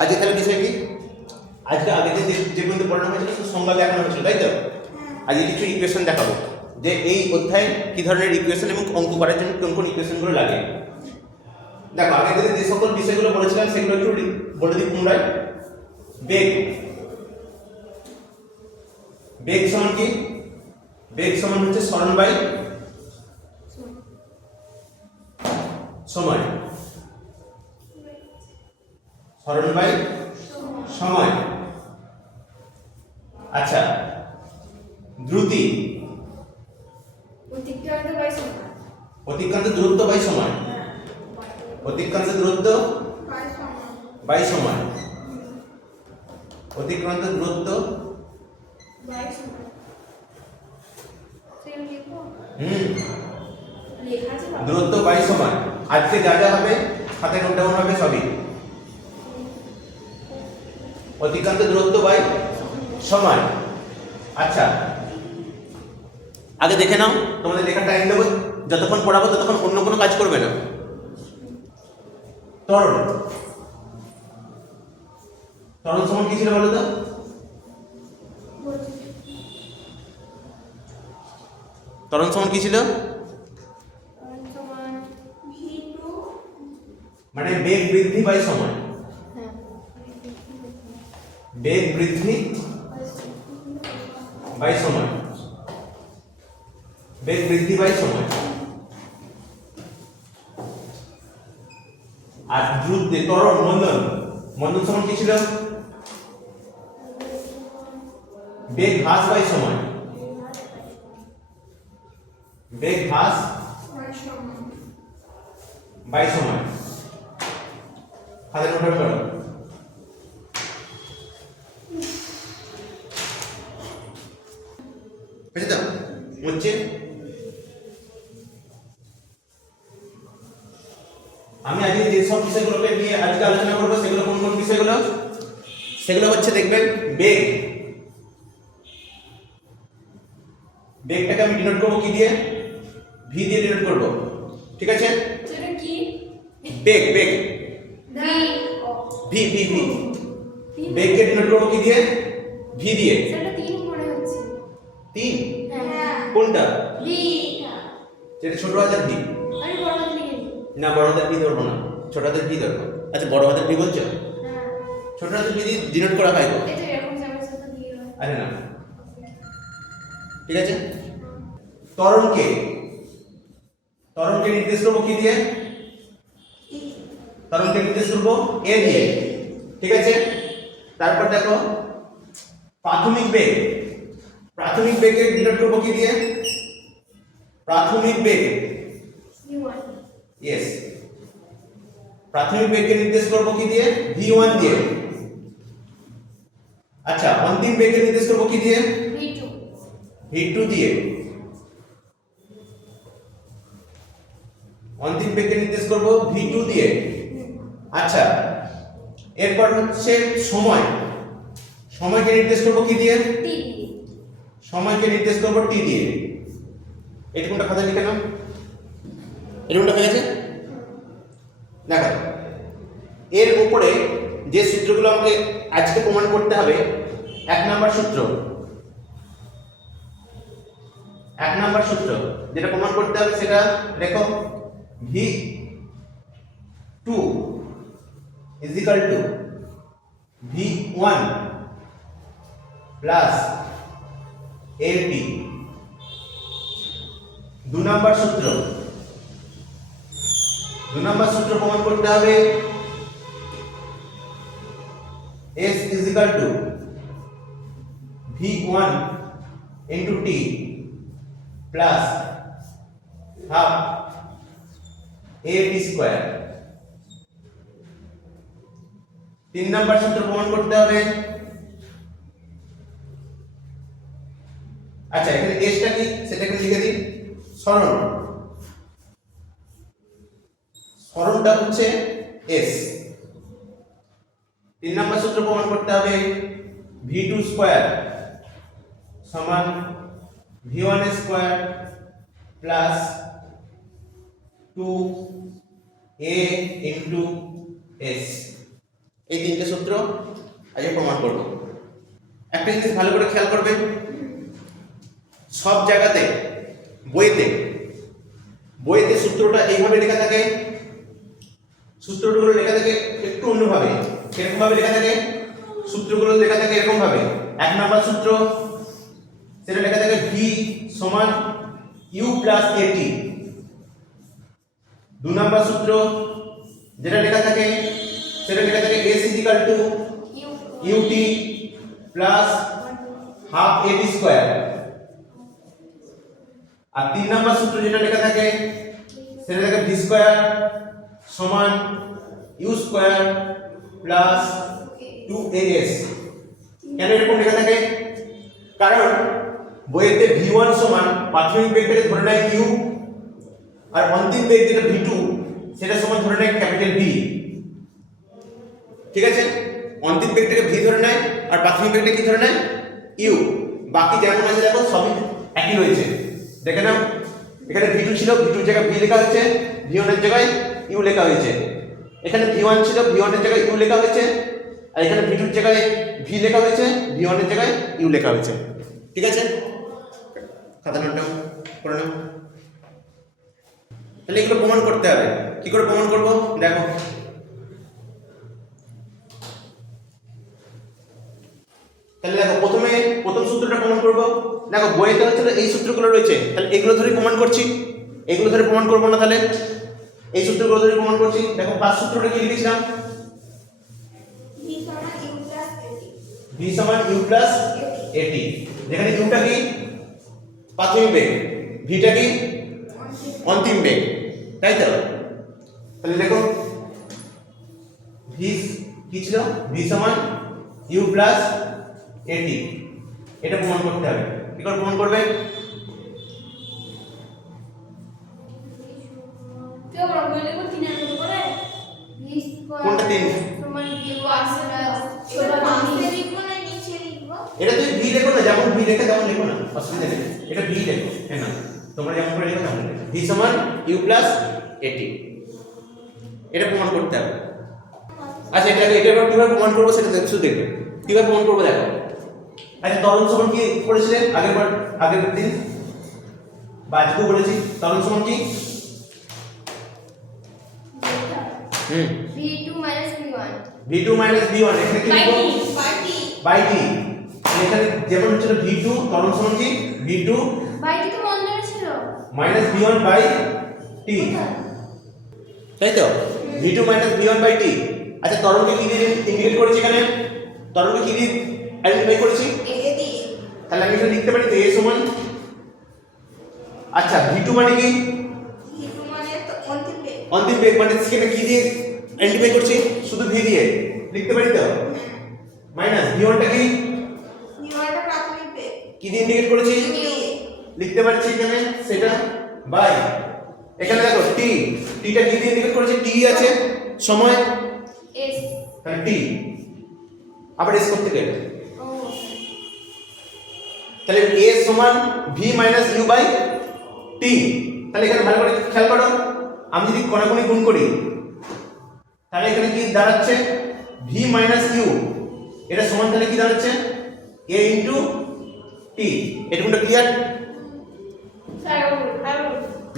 আজকে তাহলে বিষয় কি? আজকে আগে যে পর্যন্ত পড়ানো হয়েছিল শুধু সংজ্ঞা দেখানো হয়েছিল, তাই তো? আজকে কিছু ইকুয়েশন দেখাবো যে এই অধ্যায়ে কি ধরনের ইকুয়েশন এবং অঙ্ক করার জন্য কোন কোন ইকুয়েশনগুলো লাগে। দেখো আগে যে সকল বিষয়গুলো বলেছিলাম সেগুলো একটু বলে দিই পুনরায়। বেগ, বেগ সমান কি? বেগ সমান হচ্ছে সরণ বাই সময়, সরণ বাই সময়। আচ্ছা, দ্রুতি, অতিক্রান্ত দূরত্ব বাই সময়, অতিক্রান্ত দূরত্ব বাই সময়, অতিক্রান্ত দূরত্ব দূরত্ব বাই সময়। আজকে যা যা হবে হাতে নোট ডাউন হবে সবই। অতিক্রান্ত দূরত্ব বাই সময়। আচ্ছা, আগে দেখে নাও, তোমাদের লেখার টাইম দেবো, যতক্ষণ পড়াবো ততক্ষণ অন্য কোনো কাজ করবে না। ত্বরণ, ত্বরণ সমান কি ছিল বলো তো? ত্বরণ সমান কি ছিল? মানে বেগ বৃদ্ধি বাই সময়, বেগ বৃদ্ধি বাই সময়, বেগ বৃদ্ধি বাই সময়। আর দ্রুত ত্বরণ মন্দন, মন্দন সমান কি ছিল? বেগ হ্রাস বাই সময়, বেগ হ্রাস বাই সময়। হাতের নোট করো। বুঝলে তো হচ্ছে আমি আজকে যে সব বিষয়গুলোকে নিয়ে আজকে আলোচনা করবো সেগুলো কোন কোন বিষয়গুলো? সেগুলো হচ্ছে দেখবেন বেগ, বেগটাকে আমি ডিনোট করবো কি দিয়ে? ভি দিয়ে ডিনোট করব, ঠিক আছে? সেটা কি? বেগ, বেগ ভি ভি ভি বেগকে ডিনোট করব কি দিয়ে? ভি দিয়ে। সেটা 3 মনে হচ্ছে। 3? হ্যাঁ। কোনটা? ভি। যেটা ছোট হাতের ভি? আরে বড় হাতে লিখে দিই। না, বড় হাতের ভি ধরবো না, ছোট হাতের ভি ধরবো। আচ্ছা, বড় হাতের ভি বলছো? হ্যাঁ। ছোট হাতের ভি দিয়ে ডিনোট করা হয় তো? এই তো এরকম জায়গার সাথে দিয়ে দাও। আরে না, ঠিক আছে। ত্বরণকে, ত্বরণকে নির্দেশ করব কি দিয়ে? ত্বরণকে নির্দেশ করব এ দিয়ে, ঠিক আছে। তারপর দেখো প্রাথমিক বেগ, প্রাথমিক বেগকে ডিনোট করব কি দিয়ে? প্রাথমিক বেগ, U1। ইয়েস, প্রাথমিক বেগকে নির্দেশ করব কি দিয়ে? v1 দিয়ে। আচ্ছা, অন্তিম বেগকে নির্দেশ করব কি দিয়ে? V2। v2 দিয়ে। অন্তিম বেগকে নির্দেশ করব v2 দিয়ে। আচ্ছা, এরপর হচ্ছে সময়, সময়কে নির্দেশ করব কি দিয়ে? T দিয়ে। সময়কে নির্দেশ করব t দিয়ে। এটুকুটা খাতা লিখে নাও, এটুকুটা হয়ে গেছে। দেখো এর উপরে যে সূত্রগুলো আমাকে আজকে প্রমাণ করতে হবে, 1 নাম্বার সূত্র, 1 নাম্বার সূত্র যেটা প্রমাণ করতে হবে সেটা দেখো, v2 is equal to v1 plus lp। 2 number সূত্র, 2 নাম্বার সূত্র প্রমাণ করতে হবে s is equal to v1 into t plus half ap square। 3 number সূত্র প্রমাণ করতে হবে, আচ্ছা এখানে s টা কি সেটাকে লিখে দিই, সরণ, সরণটা হচ্ছে s। 3 নাম্বার সূত্র প্রমাণ করতে হবে v2 স্কয়ার সমান v1 square plus 2a into s। এই তিনটে সূত্র আজকে প্রমাণ করব। একটা জিনিস ভালো করে খেয়াল করবেন, সব জায়গাতে বইতে সূত্রটা এইভাবে লেখা থাকে, সূত্রগুলো লেখা থাকে একটু অন্যভাবে। কিরকম ভাবে লেখা থাকে? সূত্রগুলো লেখা থাকে এরকম ভাবে। 1 নম্বর সূত্র সেটা লেখা থাকে v সমান u প্লাস at। 2 নম্বর সূত্র যেটা লেখা থাকে সেটা লেখা থাকে s equal to ut plus half at square. আর 3 নম্বর সূত্র যেটা লেখা থাকে সেটা লেখা v স্কয়ার সমান u স্কয়ার প্লাস 2as। কেন এরকম লেখা থাকে? কারণ বইতে v1 সমান প্রাথমিক বেগটাকে ধরে নেয় u, আর অন্তিম বেগ যেটা v2 সেটা সমান ধরে নেয় ক্যাপিটাল V। ঠিক আছে, অন্তিম বেগটাকে v ধরে নেয় আর প্রাথমিক বেগটা কি ধরে নেয় u। বাকি যেমন আছে দেখো সবই একই রয়েছে। দেখে নাও, এখানে v2 ছিল, v2 এর জায়গায় v লেখা হয়েছে, v1 এর জায়গায় u লেখা হয়েছে। এখানে v1 ছিল, v1 এর জায়গায় u লেখা হয়েছে, আর এখানে v2 এর জায়গায় v লেখা হয়েছে, v1 এর জায়গায় u লেখা হয়েছে। ঠিক আছে, খাতা নোট ডাউন করে নাও। তাহলে এগুলো প্রমাণ করতে হবে। কি করে প্রমাণ করব দেখো। তাহলে দেখো প্রথম সূত্রটা প্রমাণ করব। দেখো বইতে হচ্ছে এই সূত্রগুলো রয়েছে, তাহলে এগুলো ধরে প্রমাণ করছি, এগুলো ধরে প্রমাণ করব না, তাহলে এই সূত্রগুলো ধরে প্রমাণ করছি। দেখো ফার্স্ট সূত্রটা কি লিখেছিলাম? v সমান u প্লাস at। যেখানে u টা কি প্রাথমিক বেগ, v টা কি অন্তিম বেগ, তাই তো? তাহলে দেখো v কি ছিল? v সমান u প্লাস at। এটা প্রমাণ করতে হবে। কি করে প্রমাণ করবে? কোনটা 3? এটা তুমি v লেখো না, যেমন v লেখা তেমন লেখো না, অসুবিধা নেই। এটা v লেখো, হ্যাঁ না, তোমরা যেমন করে লেখো তেমন লেখো। v সমান u প্লাস at, এটা প্রমাণ করতে হবে। আচ্ছা, এটা কিভাবে প্রমাণ করবো সেটা শুধু দেখবে। কিভাবে প্রমাণ করবো দেখো। আচ্ছা, ত্বরণ সমান কি পড়েছিলেন আগের দিন বা আজকেও বলেছি? ত্বরণ সমান কি? v2 v1 v2 v1। এখানে কি লিখবো? By t। এখানে যেমন ছিল v2, ত্বরণ সমান কি v2 বাই t তো মনে ছিল v1 বাই t, তাই তো? v2 v1 by t। আচ্ছা, ত্বরণকে কি দিয়ে ইন্ডিকেট করেছি এখানে? ত্বরণকে কি দিয়ে আইডেন্টিফাই করেছি? a দিয়ে। তাহলে আমি এটা লিখতে পারি তো a সমান, আচ্ছা v2 মানে কি? v2 মানে তো অন্তিম বেগ। অন্তিম বেগ মানে সেখানে কি দিয়ে আইডেন্টিফাই করছি? শুধু v দিয়ে লিখতে পারি তো? মাইনাস v1 টা কি? v1 টা প্রাথমিক বেগ, কি দিয়ে ইন্ডিকেট করেছি? লিখতে পারছি এখানে সেটা বাই। এখানে দেখো t, টা কি দিয়ে ইন্ডিকেট করেছি? t আছে সময় s, তাহলে t আবার s করতে গেলে ও তাহলে a সমান v minus u by t। তাহলে এখানে ভালো করে খেয়াল করো, আমি যদি কোণাকুণি গুণ করি তাহলে এখানে কি দাঁড়াচ্ছে? v মাইনাস u, এটা সমান তাহলে কি দাঁড়াচ্ছে? a into t। এটা কোনটা ক্লিয়ার?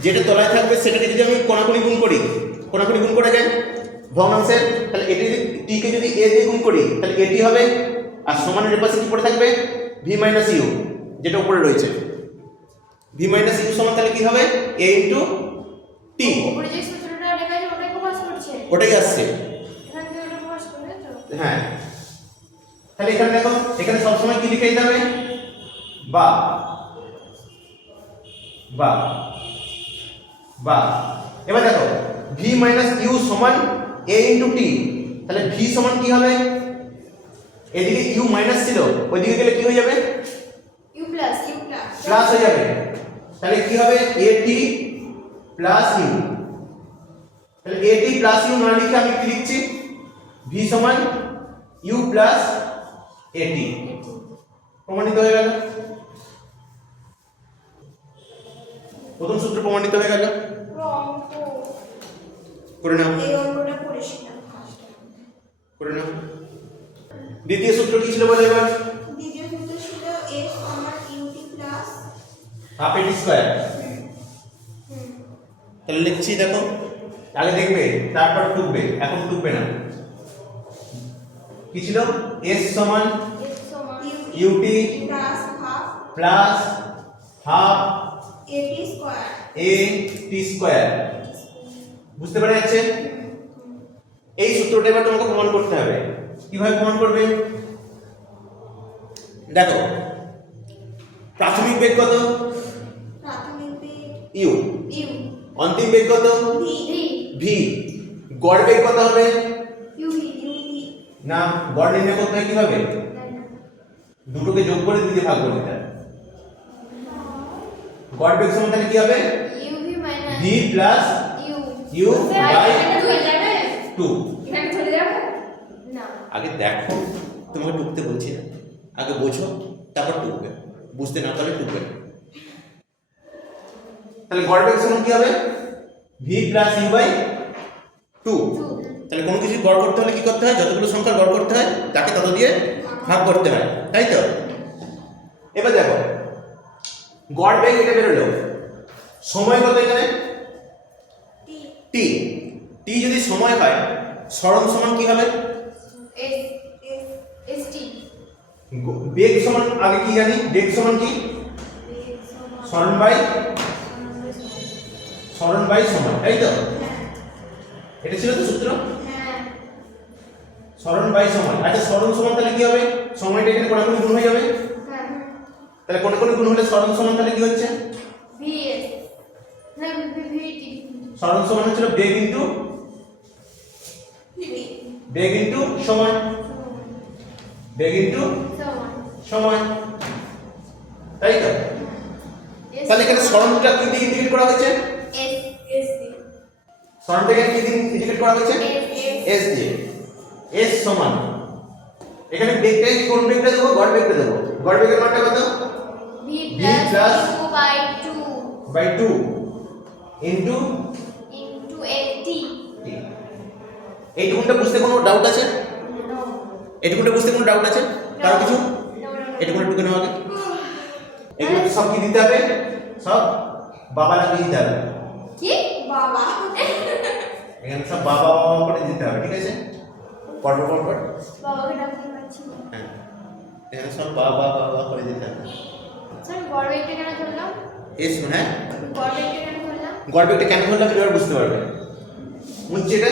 যেটা তলায় থাকবে সেটাকে যদি আমি কোণাকুণি গুণ করি, কোণাকুণি গুণ করা যায় ভগ্নাংশের, তাহলে এটি যদি t কে যদি a দিয়ে গুণ করি তাহলে এটি হবে, আর সমানের পাশে কি পড়ে থাকবে? v মাইনাস u, যেটা উপরে রয়েছে। v মাইনাস u সমান তাহলে কি হবে? a into t। উপরে যে সূত্রটা লেখা আছে ওটাই প্রকাশ করছে, ওটাই আসছে, এখান থেকে ওটা প্রকাশ করবে তো। হ্যাঁ। তাহলে এখানে দেখো, এখানে সব সময় কি লিখে দিতে হবে? বা বা বা। এবার দেখো v মাইনাস u সমান a ইনটু t, তাহলে v সমান কি হবে? এদিকে u মাইনাস ছিল, ওইদিকে গেলে কি হয়ে যাবে? u প্লাস প্লাস হয়ে যাবে। তাহলে কি হবে? at plus u। তাহলে at প্লাস u না লিখে আমি কি লিখছি? v সমান u প্লাস at। প্রমাণিত হয়ে গেল, প্রথম সূত্র প্রমাণিত হয়ে গেল। অঙ্ক। これね。 এই অঙ্কটা করেছিলাম ফার্স্ট। これね。 এই অঙ্কটা করেছিলাম ফার্স্ট। করে নাও। দ্বিতীয় সূত্র কি ছিল বলে এবার? দ্বিতীয় সূত্র ছিল s সমান ut প্লাস হাফ এটি স্কয়ার। হুম তাহলে লিখছি দেখো, আগে দেখবে তারপর টুকবে, এখন টুকবে না। কি ছিল? s সমান এস সমান ut plus half plus half at square. a t square. বুঝতে পারা যাচ্ছে? এই সূত্রটা এবার তোমাকে প্রমাণ করতে হবে। কিভাবে প্রমাণ করবে? দেখো, প্রাথমিক বেগ কত? প্রাথমিক বেগ u। ইউ অন্তিম বেগ কত? v V v। গড় বেগ কত হবে? ইউভি না, গড় নির্ণয় করতে হয় কিভাবে? তাই না দুটোকে যোগ করে দুই দিয়ে ভাগ করে দিতে হয়। গড় বেগ সমান তাহলে কি হবে? U v minus v plus u u by যাবে 2। এখানে চলে যাবে না আগে দেখো, তোমাকে টুকতে বলছি না, আগে বোঝো তারপর টুকবে। বুঝতে না পারলে টুকবে না। তাহলে গড় বেগ সমান কি হবে? v plus u by 2। তাহলে কোনো কিছু গড় করতে হলে কি করতে হয়? যতগুলো সংখ্যা গড় করতে হয় তাকে তত দিয়ে ভাগ করতে হয়, তাই তো? এবার দেখো, গড় বেগ এটা বেরোলো, সময় কত এখানে? t t। t যদি সময় হয়, সরণ সমান কি হবে? এস s এস টি বেগ সমান আগে কি জানি? বেগ সমান কি? সরণ বাই সময়, তাই তো? এটা ছিল তো সূত্র, হ্যাঁ সরণ বাই সময়। আচ্ছা, সরণ সমান তাহলে কি হবে? সময়টা এখানে কোনাকুনি গুণ হয়ে যাবে। হ্যাঁ তাহলে কোনাকুনি গুণ হলে সরণ সমান তাহলে কি হচ্ছে? ভিএস না ভিটি সরণ সমান হচ্ছিল বেগ ইনটু সময়। বেগ ইনটু সমান সময়, তাই তো? তাহলে এখানে সরণটা কি দিয়ে ইন্ডিকেট করা হয়েছে? এস এস সরণটা এখানে কি দিয়ে ইন্ডিকেট করা হয়েছে? এস s দিয়ে। s সমান, এখানে বেগটা কোন বেগটা দেবো? গড় বেগটা দেবো। গড় বেগের মানটা কত? V V plus plus 2 by 2 by 2 into into এটি t। এইটুকুনটা বুঝতে কোনো ডাউট আছে? নো এইটুকুনটা বুঝতে কোনো ডাউট আছে কারো কিছু? এইটুকুনটা টুকে নেওয়া আগে। এগুলো সব কি দিতে হবে? সব বাবা লাগিয়ে দিতে হবে। কি বাবা এখানে সব বাবা বাবা করে দিতে হবে, ঠিক আছে? পরপর পরপর, বাবাকে ডাকতে পারছি না হ্যাঁ, এখানে সব বাবা বাবা করে দিতে হবে। স্যার গড়বেগটা কেন ধরলাম এস, হ্যাঁ, গড়বেগটা কেন ধরলাম গড় বেগটা কেন ধরলাম এবার বুঝতে পারবে। বুঝছি এটা?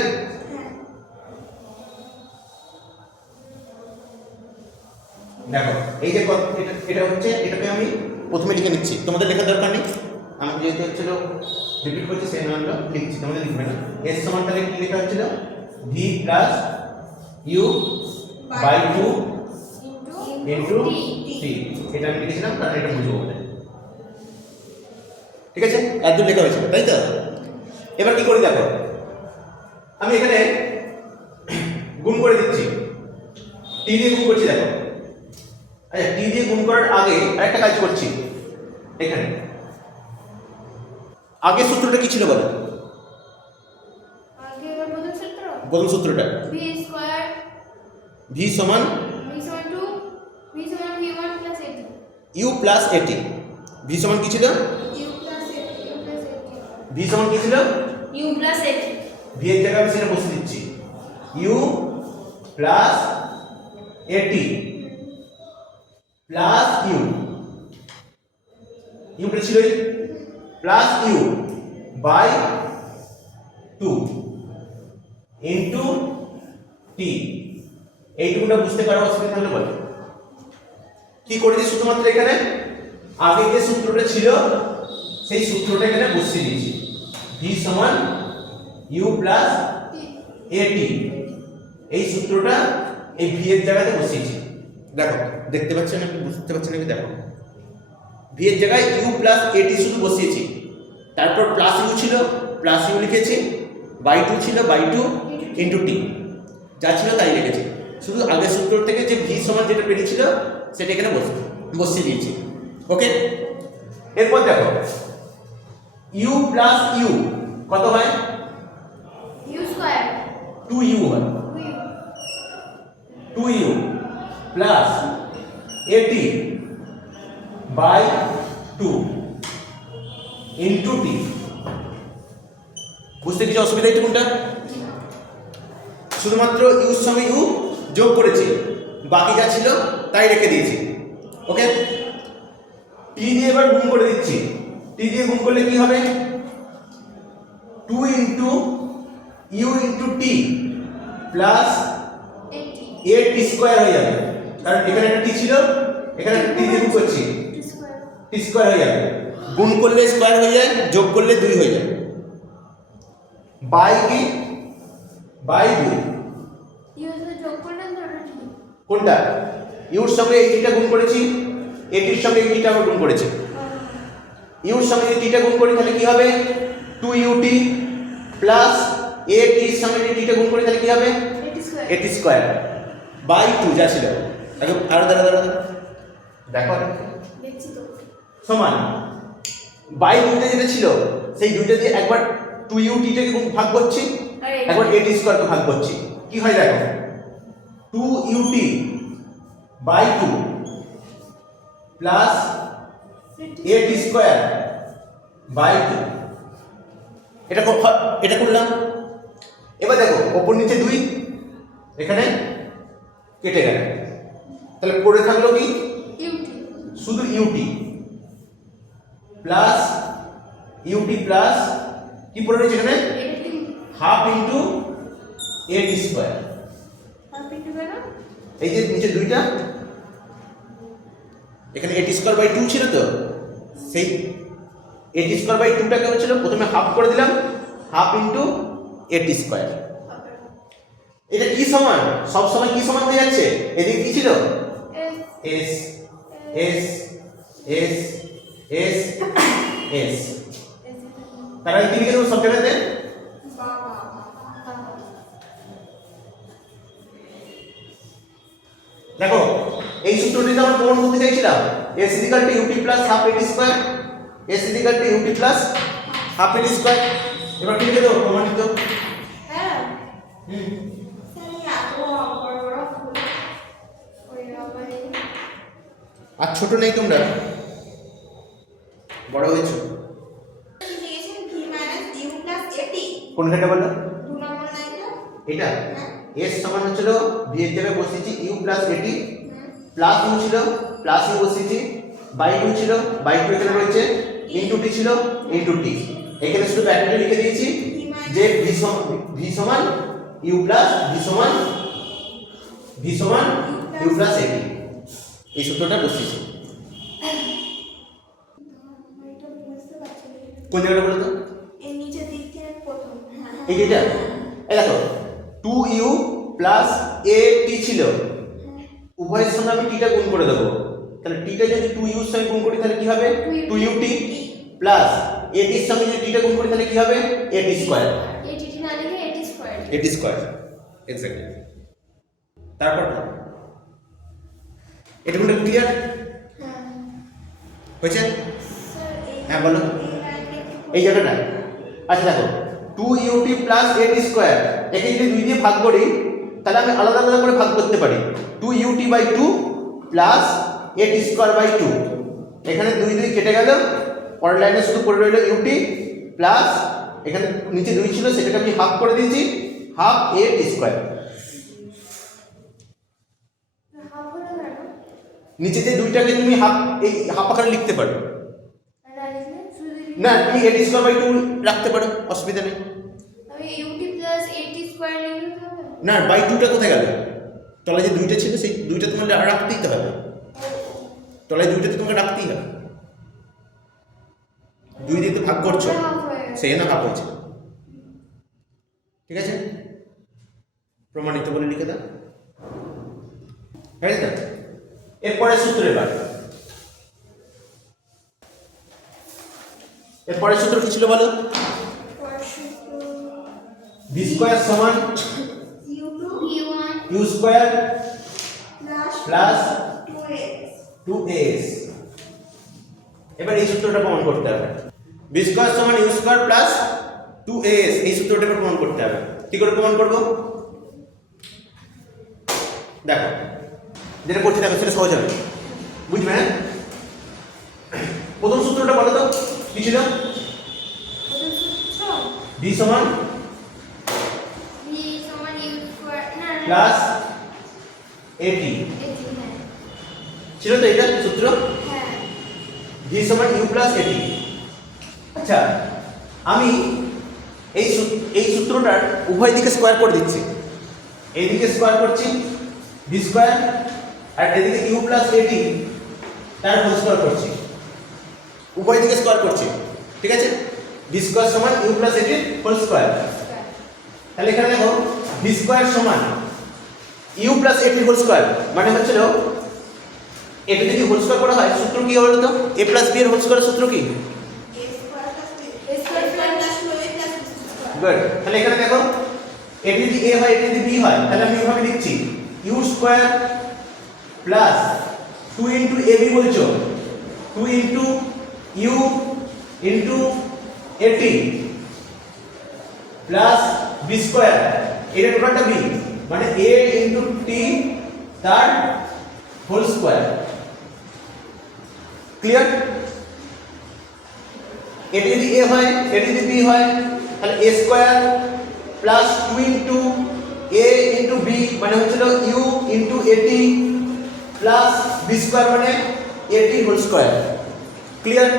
দেখো, এই যে এটা হচ্ছে, এটাকে আমি প্রথমে লিখে নিচ্ছি, তোমাদের লেখার দরকার নেই। আমি যেহেতু হচ্ছিল রিপিট করছি সেই নামটা লিখছি, তোমাদের লিখবে না। এস সমান তাহলে কি লেখা হচ্ছিল? v plus u by 2 into t। এটা আমি লিখেছিলাম কারণ এটা বুঝবো বলে, ঠিক আছে? একদম লেখা হয়েছিল, তাই তো? এবার কি করি দেখো, আমি এখানে গুণ করে দিচ্ছি, t দিয়ে গুণ করছি। দেখো, আচ্ছা, t দিয়ে গুণ করার আগে আরেকটা কাজ করছি। এখানে আগের সূত্রটা কি ছিল বলো? আগে প্রথম সূত্র প্রথম সূত্রটা ভি স্কয়ার v সমান ভি সমান 2 ভি সমান v1 প্লাস এটি u প্লাস at। v সমান কি ছিল? ইউ প্লাস এটি v সমান কি ছিল? ইউ প্লাস এটি v এর জায়গায় আমি সেটা বসে দিচ্ছি, u plus at plus u টা ছিল plus u by 2 into t। এইটুকুটা বুঝতে পারো? অসুবিধা হলে বলো। কি করেছি শুধুমাত্র এখানে আগে যে সূত্রটা ছিল সেই সূত্রটা এখানে বসিয়ে দিয়েছি, v সমান u প্লাস at। এই সূত্রটা এই v এর জায়গাতে বসিয়েছি। দেখো, দেখতে পাচ্ছেন নাকি বুঝতে পারছেন নাকি? দেখো, v এর জায়গায় u প্লাস at শুধু বসিয়েছি, তারপর প্লাস u ছিল, প্লাস u লিখেছি, বাই 2 ছিল, বাই 2 ইনটু t। যা ছিল তাই লিখেছি, শুধু আগের সূত্র থেকে যে v সমান যেটা বেরিয়েছিল সেটা এখানে বসিয়ে দিয়েছি। ওকে, এরপর দেখো, u প্লাস u কত হয়? ইউ স্কয়ার 2u হয়। 2u plus at by 2 into t। বুঝতে কিছু অসুবিধা হচ্ছে কোনটা? শুধুমাত্র ইউর সঙ্গে ইউ যোগ করেছি, বাকি যা ছিল তাই রেখে দিয়েছি। ওকে, টি দিয়ে এবার গুণ করে দিচ্ছি। টি দিয়ে গুণ করলে কি হবে? 2 into you into t plus 8 square হয়ে যাবে, কারণ এখানে একটা টি ছিল, এখানে একটা টি দিয়ে গুণ করছি, টি স্কোয়ার হয়ে যাবে। গুণ করলে স্কোয়ার হয়ে যায়, যোগ করলে 2 হয়ে যায়। বাই কি? বাই 2। কোনটা? ইউর সঙ্গে এই টিটা গুণ করেছি, এটির সঙ্গে এই টিটা আবার গুণ করেছি। ইউর সঙ্গে যদি টিটা গুণ করি তাহলে কি হবে? 2ut প্লাস এ টির সঙ্গে যদি টিটা গুণ করি তাহলে কি হবে? এটি স্কোয়ার বাই 2 যা ছিল। আরো দাঁড়া দেখো সমান বাই 2টা যেটা ছিল সেই 2টা দিয়ে একবার 2ut টাকে ভাগ করছি, একবার এটি স্কোয়ারকে ভাগ করছি। কি হয় দেখো, 2ut বাই 2 প্লাস এটি স্কোয়ার বাই 2। এটা করলাম। এবার দেখো ওপর নিচে 2, এখানে কেটে গেল, তাহলে পড়ে থাকলো কি? শুধু ইউটি প্লাস ইউটি প্লাস কি পড়ে রয়েছে এখানে? হাফ ইন্টু এটি স্কোয়ার। এই যে নিচে 2টা, এখানে এটি স্কোয়ার বাই 2 ছিল, তো সেই এটি স্কোয়ার বাই 2টাকে হচ্ছিল প্রথমে হাফ করে দিলাম, হাফ ইন্টু এটি স্কোয়ার। এটা কি সমান? সব সময় কি সমান হয়ে যাচ্ছে? এদিকে কি ছিল? S S S S S. তারা কি লিখে দেবো সব জায়গাতে? দেখো এই সূত্রটি আমরা প্রমাণ করতে চাইছিলাম, s ut প্লাস হাফ এটি square, s ut plus half এটি স্কোয়ার। এবার কি লিখে দেবো? প্রমাণিত। আর ছোট নেই, তোমরা বড় হয়েছো। কোনটা বললো? এটা s সমান হচ্ছিল v এর জায়গায় বসিয়েছি u প্লাস এটি, প্লাস u ছিল প্লাস u বসিয়েছি, বাই 2 ছিল বাই 2 এখানে রয়েছে, ইনটু টি ছিল ইনটু টি। এখানে শুধু ব্র্যাকেটে লিখে দিয়েছি যে v সমান u প্লাস v সমান u প্লাস এটি। এই সূত্রটা বসিয়েছি। কোন জায়গাটা বলো তো? এই নিচের দিক থেকে প্রথম। এই যেটা, এই দেখো 2u প্লাস a t ছিল, উভয়ের সঙ্গে আমি টিটা গুণ করে দেবো। তাহলে টিটা যদি 2u এর সঙ্গে গুণ করি তাহলে কি হবে? 2ut প্লাস a t এর সঙ্গে যদি টিটা গুণ করি তাহলে কি হবে? a t square. a t square exactly. তারপর এটা কোনটা ক্লিয়ার হয়েছে? হ্যাঁ বলো এই জায়গাটা। আচ্ছা দেখো 2ut plus a t square, একে যদি 2 দিয়ে ভাগ করি তাহলে আমি আলাদা আলাদা করে ভাগ করতে পারি। 2ut by 2 plus a t square by 2। এখানে 2 2 কেটে গেল, পরের লাইনে শুধু পড়ে রইল ut প্লাস এখানে নিচে 2 ছিল সেটাকে আমি হাফ করে দিয়েছি, হাফ a t স্কয়ার। নিচে যে 2টাকে তুমি হাফ এই হাফ আকারে লিখতে পারো না, তুমি a t স্কয়ার বাই 2 রাখতে পারো, অসুবিধা নেই। না বাই 2টা কোথায় গেল? তলায় যে 2টা ছিল সেই 2টা তোমার রাখতেই তো হবে, তলায় 2টা তোমাকে রাখতেই হবে। 2 দিয়ে তো ভাগ করছো, সেই না হাফ হয়েছে। ঠিক আছে, প্রমাণিত বলে লিখে দাও। হয়ে গেছে? এরপরে সূত্র, এরপরে সূত্র কি ছিল বলো? v স্কয়ার সমান u স্কয়ার প্লাস 2s। এবার এই সূত্রটা প্রমাণ করতে হবে। v স্কয়ার সমান u স্কয়ার প্লাস 2s, এই সূত্রটা প্রমাণ করতে হবে। কি করে প্রমাণ করব? দেখো যেটা করছি দেখো সেটা সহজ হবে, বুঝবে হ্যাঁ? প্রথম সূত্রটা বলো তো কি ছিল? প্রথম সূত্র ভি সমান v সমান u স্কয়ার না না প্লাস এটি এটি হ্যাঁ ছিল তো এটা সূত্র, হ্যাঁ ভি সমান ইউ প্লাস এটি। আচ্ছা আমি এই সূত্রটার উভয় দিকে স্কোয়ার করে দিচ্ছি, এইদিকে স্কোয়ার করছি ভি স্কোয়ার, আর এদিকে ইউ প্লাস এটি তার হোল স্কোয়ার করছি, উভয় দিকে স্কোয়ার করছি, ঠিক আছে? ভি স্কোয়ার সমান ইউ প্লাস এটি হোল স্কোয়ার। স্কয়ার তাহলে এখানে দেখো ভি স্কোয়ার সমান ইউ প্লাস এটি হোল স্কোয়ার, মানে হচ্ছিল এটা যদি হোল স্কোয়ার করা হয় সূত্র কি হবে তো? এ প্লাস বি এর হোল স্কোয়ারের সূত্র কি? a square plus b A square plus 2a plus b square. Good. তাহলে এখানে দেখো এটি যদি এ হয় এটি যদি বি হয় তাহলে আমি এভাবে লিখছি U square plus 2 into A B বলছো, 2 into you into A T plus B square, এটা টোটালটা বি মানে এ ইন্টু টি তার হোল স্কোয়ার। ক্লিয়ার? এটি যদি এ হয় এটি যদি বি হয় তাহলে এ স্কোয়ার প্লাস 2 ইন্টু এ ইন্টু বি মানে হচ্ছিল you into A T plus B square মানে এটি হোল স্কোয়ার। ক্লিয়ার?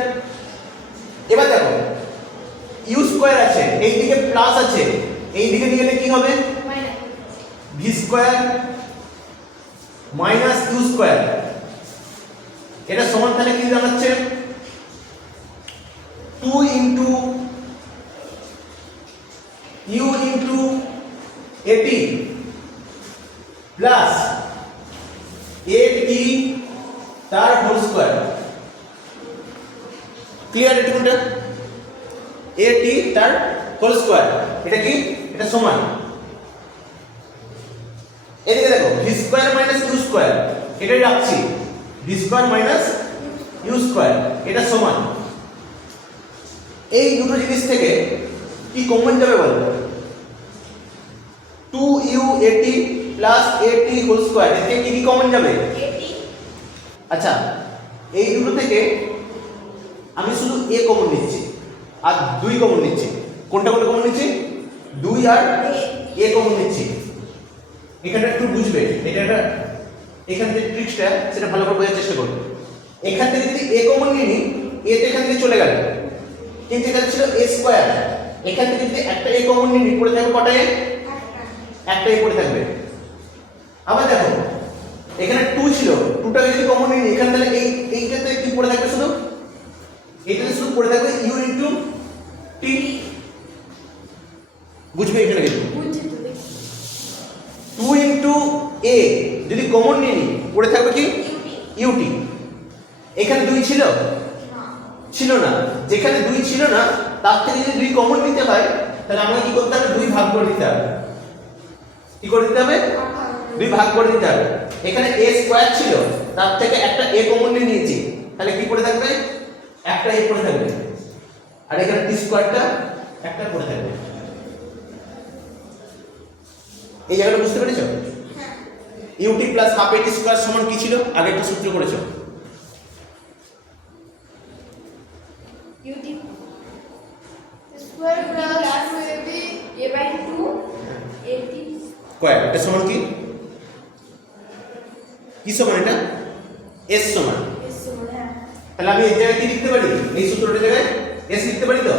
এবার দেখো ইউ স্কোয়ার আছে এইদিকে প্লাস আছে, এইদিকে নিয়ে গেলে কি হবে? Minus V square minus U square, এটা সমান তাহলে কি দাঁড়াচ্ছে? 2 into you into A T plus A T তার হোল স্কোয়ার। ক্লিয়ার? এটা কোনটা? এটি তার হোল স্কোয়ার, এটা কি? এটা সমান এদিকে দেখো V square minus U square, এটাই রাখছি V square minus U square, এটা সমান। এই দুটো জিনিস থেকে কি কমন যাবে বলো? 2u at plus at whole square, এর থেকে কি কমন যাবে? এটি আচ্ছা এই দুটো থেকে আমি শুধু a কমন নিচ্ছি আর 2 কমন নিচ্ছি। কোনটা কোনটা কমন নিচ্ছি? 2 আর a কমন নিচ্ছি। এখানে একটু বুঝবে, এটা একটা এখান থেকে ট্রিক্সটা সেটা ভালো করে বোঝার চেষ্টা করবে। এখান থেকে যদি a কমন নিই a তো এখান থেকে চলে গেল, কিন্তু এখানে ছিল a স্কয়ার, এখান থেকে যদি একটা a কমন নিই পড়ে থাকবে কটা a? একটাই পড়ে থাকবে। আবার দেখো এখানে 2 ছিল, 2টাকে যদি কমন নিই এখানে তাহলে এইটাতে কি পড়ে থাকবে? শুধু এইটাতে শুধু পড়ে থাকবে u ইনটু t। বুঝবে এখানে কিন্তু বুঝছি তো দেখি 2 ইনটু a যদি কমন নিই পড়ে থাকবে কি? ut। এখানে 2 ছিল? ছিল না। যেখানে 2 ছিল না তার থেকে যদি 2 কমন নিতে হয় তাহলে আমাকে কি করতে হবে? 2 ভাগ করে দিতে হবে। কি করে দিতে হবে? 2 ভাগ করে দিতে হবে। এখানে a স্কয়ার ছিল, তার থেকে একটা a কমন নিয়ে নিয়েছি, তাহলে কি পড়ে থাকবে? একটা a পড়ে থাকবে, আর এখানে t স্কয়ারটা একটা পড়ে থাকবে। এই জায়গাটা বুঝতে পেরেছো? ut plus half at square সমান কি ছিল? আগে একটা সূত্র করেছো। ut square plus 2ab a/2 at square এটা সমান কি? কি সমান এটা? s সমান। s সমান হ্যাঁ তাহলে আমি এই জায়গায় কি লিখতে পারি? এই সূত্রটার জায়গায় s লিখতে পারি তো?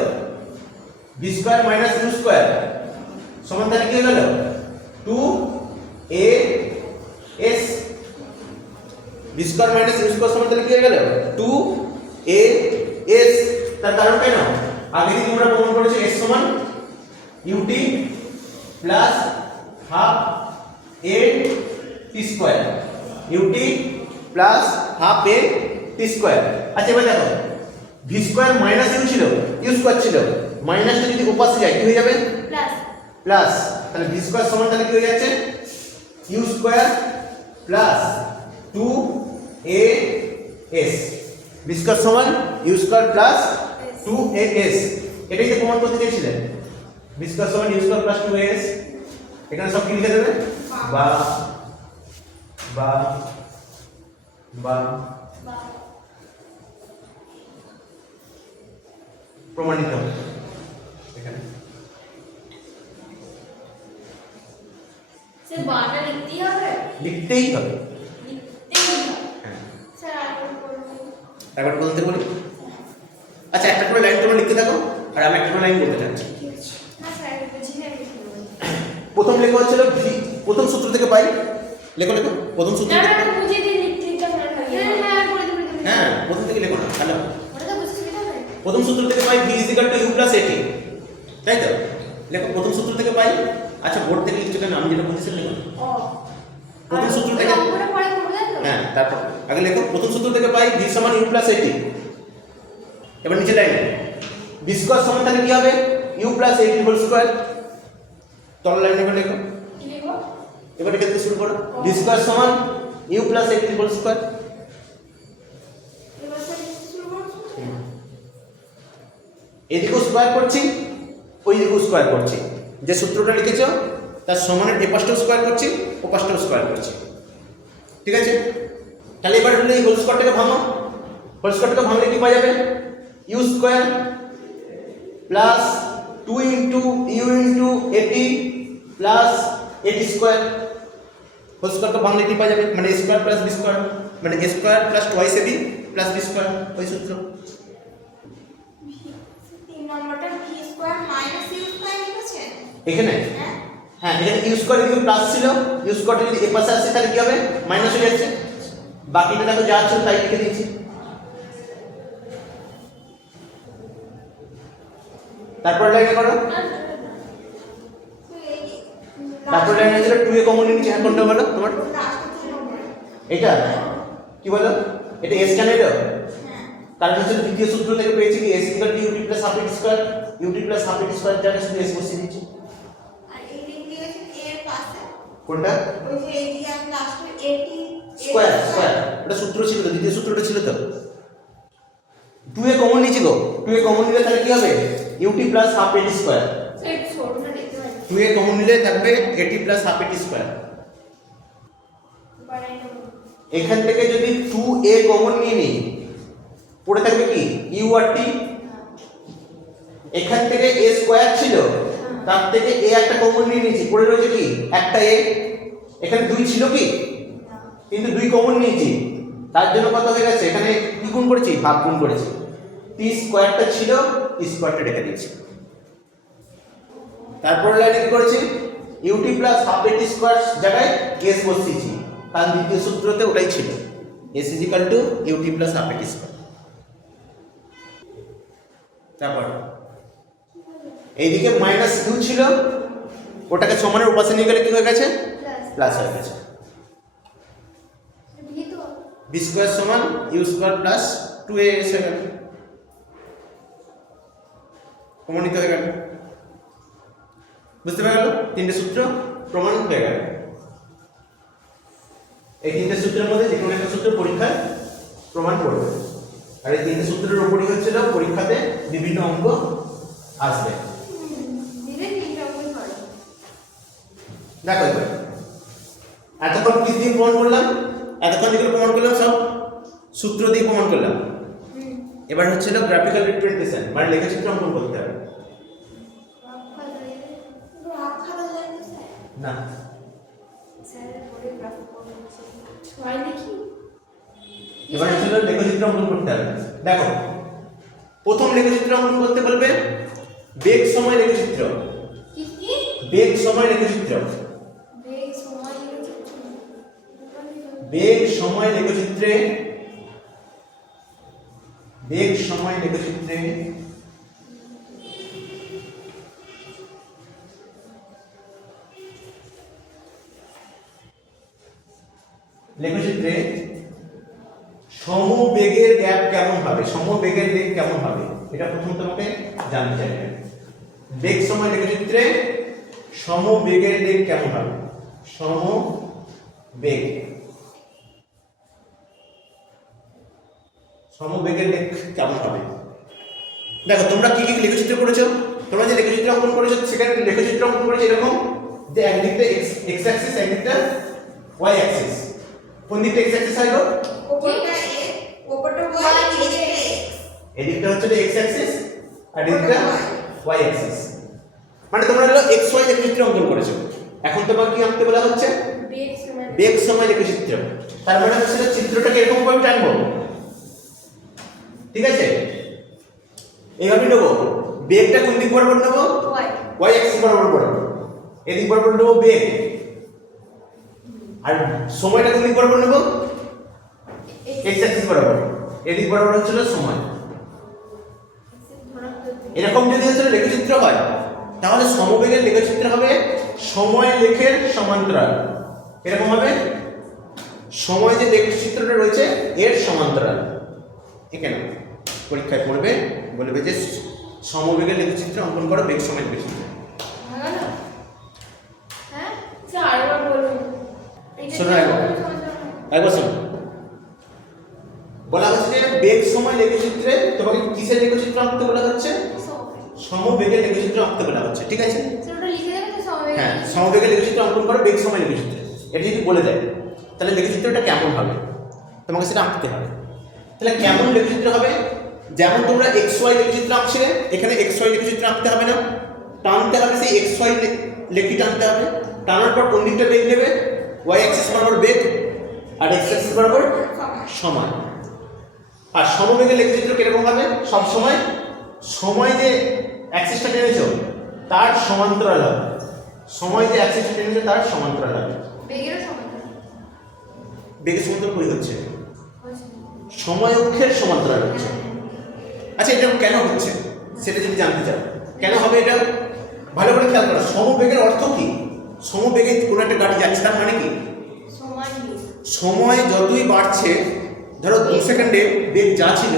b square minus u square সমান তাহলে কি হয়ে গেল? 2a s। b square minus u square সমান তাহলে কি হয়ে গেল? 2a s। তার কারণ কেন? আগে কি তোমরা প্রমাণ করেছো s সমান ut plus half a t square, ut plus half a t square. আচ্ছা এবার দেখো v স্কয়ার মাইনাস u ছিল, u স্কয়ার ছিল, মাইনাসটা যদি ওপাশে যায় কি হয়ে যাবে? Plus plus. তাহলে v স্কয়ার সমান তাহলে কি হয়ে যাচ্ছে? u square plus 2as। v square সমান u স্কয়ার প্লাস 2as। এটাই তো প্রমাণ করতে চেয়েছিলেন। v স্কয়ার সমান u স্কয়ার প্লাস 2as। এখানে সব কি লিখে দেবে? বা বা বা প্রমাণিত এখানে স্যার বাটা লিখতেই হবে লিখতেই হবে। লিখতেই হবে হ্যাঁ, স্যার আর বলবো একবার বলতে বলি। আচ্ছা, একটা করে লাইন তোমরা লিখতে থাকো আর আমি একটা করে লাইন বলতে থাকছি। না স্যার বুঝি না কিছু প্রথম লেখা হচ্ছিল ভি, প্রথম সূত্র থেকে পাই। লেখো লেখো প্রথম সূত্র না থেকে। না বুঝি দিয়ে লিখতে হবে হ্যাঁ হ্যাঁ করে দেব হ্যাঁ, প্রথম থেকে লেখো না, হ্যালো। ওটা তো বুঝতে হবে প্রথম সূত্র থেকে পাই v equal to u plus a t, তাই তো? লেখো প্রথম সূত্র থেকে পাই। আচ্ছা, বোর্ড থেকে লিখছো কেন? আমি যেটা বলতেছি লেখো। ও প্রথম সূত্র থেকে অঙ্কটা পরে করব তাই তো হ্যাঁ, তারপর আগে লেখো প্রথম সূত্র থেকে পাই ভি সমান ইউ প্লাস এটি। এবার নিচে লাইন ভি স্কয়ার সমান তাহলে কি হবে? ইউ প্লাস এটি হোল স্কয়ার। তল লাইনে এবার লেখো। কি লিখবো এবার এখান থেকে শুরু করো। ভি স্কয়ার সমান ইউ প্লাস এটি হোল স্কয়ার। এবার স্যার শুরু করছো এদিকেও স্কয়ার করছি, ওই দিকেও স্কয়ার করছি। যে সূত্রটা লিখেছো তার সমানের এ পাশটাও স্কয়ার করছি, ও পাশটাও স্কয়ার করছি। ঠিক আছে? তাহলে এবার হলো এই হোল স্কয়ারটাকে ভাঙো। হোল স্কয়ারটাকে ভাঙলে কি পাওয়া যাবে? U square plus 2 into u into a t plus a t square. Whole স্কয়ারটা ভাঙলে কি পাওয়া যাবে? মানে a square plus b square, মানে a square plus twice a b plus b square, ওই সূত্র। 3 নম্বরটা v square minus u square লিখেছেন এখানে হ্যাঁ হ্যাঁ, এখানে ইউ স্কয়ার এদিকে প্লাস ছিল, ইউ স্কয়ারটা যদি এ পাশে আসে তাহলে কি হবে? মাইনাস হয়ে যাচ্ছে। বাকিটা দেখো যা ছিল তাই লিখে দিয়েছি। তারপর লাইনে করো। তো এই তারপর লাইনে ছিল 2a কমন নিচে। এখন কোনটা বলো তোমার? লাস্ট 3 নম্বর এটা কি বলো? এটা s কেন এলো? হ্যাঁ কারণ হচ্ছে দ্বিতীয় সূত্র থেকে পেয়েছি কি s equal to ut plus half এটি স্কয়ার। ut প্লাস হাফ এটি স্কয়ার জায়গায় শুধু s বসিয়ে দিচ্ছি। আর এই দিক দিয়ে এর পাশে কোনটা? ওই যে এই দিকে আমি লাস্টে এটি স্কয়ার স্কয়ার, ওটা সূত্র ছিল তো, দ্বিতীয় সূত্রটা ছিল তো। 2a কমন নিয়েছি গো। 2a কমন নিলে তাহলে কি হবে? ut প্লাস হাফ এটি স্কয়ার। স্যার একটু ছোটটা দেখতে পারি 2a কমন নিলে থাকবে এটি প্লাস হাফ এটি স্কয়ার। বাড়াই দেব এখান থেকে যদি 2a কমন নিয়ে নিই, পড়ে থাকবে কি? u আর t। এখান থেকে a স্কয়ার ছিল, তার থেকে a একটা কমন নিয়ে নিয়েছি, পড়ে রয়েছে কি? একটা a। এখানে 2 ছিল কি? কিন্তু 2 কমন নিয়েছি, তার জন্য কত হয়ে গেছে? এখানে কি গুণ করেছি? হাফ গুণ করেছি। t স্কয়ারটা ছিল, t স্কয়ারটা রেখে দিয়েছি। তারপর লাইনে কি করেছি? ut প্লাস হাফ এটি স্কয়ার জায়গায় s বসিয়েছি, কারণ দ্বিতীয় সূত্রতে ওটাই ছিল, s equal to ut plus half এটি স্কয়ার। তারপর এইদিকে মাইনাস ইউ ছিল, ওটাকে সমানের উপাশে নিয়ে গেলে কি হয়ে গেছে? প্লাস প্লাস হয়ে গেছে। ভি তো বি স্কয়ার সমান ইউ স্কয়ার প্লাস 2a এসে গেল, প্রমাণিত হয়ে গেল। বুঝতে পারলো? তিনটে সূত্র প্রমাণিত হয়ে গেল। এই তিনটে সূত্রের মধ্যে যে কোনো একটা সূত্র পরীক্ষায় প্রমাণ করবে, আর এই তিনটে সূত্রের উপরই হচ্ছিল পরীক্ষাতে বিভিন্ন অঙ্ক আসবে। দিলে তিনটা অঙ্ক করে দেখো এবার এতক্ষণ কি দিয়ে প্রমাণ করলাম? এতক্ষণ যেগুলো প্রমাণ করলাম সব সূত্র দিয়ে প্রমাণ করলাম। এবার হচ্ছিল গ্রাফিক্যাল রিপ্রেজেন্টেশন, মানে লেখচিত্র অঙ্কন করতে হবে। গ্রাফ খাতা যায় তো স্যার না, স্যারের পরে গ্রাফ করছে হয় দেখি এবার হচ্ছিল লেখচিত্র অঙ্কন করতে হবে। দেখো প্রথম লেখচিত্র অঙ্কন করতে বলবে বেগ সময় লেখচিত্র। কি কি বেগ সময় লেখচিত্র। বেগ সময় লেগেছে বেগ সময় লেখচিত্রে, বেগ সময় লেখচিত্রে লেখচিত্রে সমবেগের গ্যাপ কেমন হবে, সমবেগের বেগ কেমন হবে, এটা প্রথম তোমাকে জানতে চাইবে। বেগ সময় লেখচিত্রে সমবেগের বেগ কেমন হবে, সমবেগ, সমবেগের বেগ কেমন হবে। দেখো তোমরা কি কি লেখচিত্র করেছো? তোমরা যে লেখচিত্র অঙ্কন করেছো সেখানে লেখচিত্র অঙ্কন করেছো এরকম যে একদিকটা এক্স অ্যাক্সিস, একদিকটা ওয়াই অ্যাক্সিস। কোন দিকটা x অ্যাক্সিস হয় গো? ওপরটা a, ওপরটা y, এদিকটা x। এদিকটা হচ্ছে x অ্যাক্সিস আর এদিকটা y অ্যাক্সিস। মানে তোমরা হলো x y লেখচিত্র অঙ্কন করেছো, এখন তোমাকে কি আঁকতে বলা হচ্ছে? বেগ সমান বেগ সময় লেখচিত্র। তার মানে হচ্ছে যে চিত্রটাকে এরকম ভাবে টানবো, ঠিক আছে? এইভাবে নেবো, বেগটা কোন দিক বরাবর নেবো? y y অ্যাক্সিস বরাবর বরাবর, এদিক বরাবর নেবো বেগ, আর সময়টা কোন দিক বরাবর নেবো? x অ্যাক্সিস বরাবর, এদিক বরাবর হচ্ছে সময়। এরকম যদি হচ্ছে লেখচিত্র হয় তাহলে সমবেগের লেখচিত্র হবে সময় লেখের সমান্তরাল। এরকম হবে সময় যে লেখচিত্রটা রয়েছে এর সমান্তরাল। এখানে পরীক্ষায় পড়বে, বলবে যে সমবেগের লেখচিত্র অঙ্কন করো বেগ সময় লেখচিত্র। ভালো না? হ্যাঁ স্যার আরেকবার বলুন। শোনো একবার শোনো, বলা হচ্ছে যে বেগ সময় লেখচিত্রে তোমাকে কিসের লেখচিত্র আঁকতে বলা হচ্ছে? সমবেগের লেখচিত্র আঁকতে বলা হচ্ছে, ঠিক আছে? স্যার ওটা লিখে দেবেন তো সমবেগ? হ্যাঁ, সমবেগের লেখচিত্র অঙ্কন করো বেগ সময় লেখচিত্র, এটা যদি বলে দেয় তাহলে লেখচিত্রটা কেমন হবে তোমাকে সেটা আঁকতে হবে। তাহলে কেমন লেখচিত্র হবে? যেমন তোমরা এক্স ওয়াই লেখচিত্র আঁকছিলে, এখানে এক্স ওয়াই লেখচিত্র আঁকতে হবে না, টানতে হবে সেই এক্স ওয়াই লেখি টানতে হবে। টানার পর কোন দিকটা বেগ নেবে? ওয়াই অ্যাক্সিস বরাবর বেগ আর এক্স অ্যাক্সিস বরাবর সময়। আর সমবেগের লেখচিত্র কিরকম হবে? সব সময় সময় যে অ্যাক্সিসটা টেনেছো তার সমান্তরাল হবে, সময় যে অ্যাক্সিসটা টেনেছো তার সমান্তরাল হবে। বেগেরও সমান্তরাল বেগের সমান্তরাল কই হচ্ছে? হচ্ছে। সময় অক্ষের সমান্তরাল হচ্ছে। আচ্ছা, এটা কেন হচ্ছে সেটা যদি জানতে চাও, কেন হবে এটা ভালো করে খেয়াল করো। সমবেগের অর্থ কি? সমবেগে কোনো একটা গাড়ি যাচ্ছে, তার মানে কি? সমান বেগ। সময় যতই বাড়ছে, ধরো 2 সেকেন্ডে বেগ যা ছিল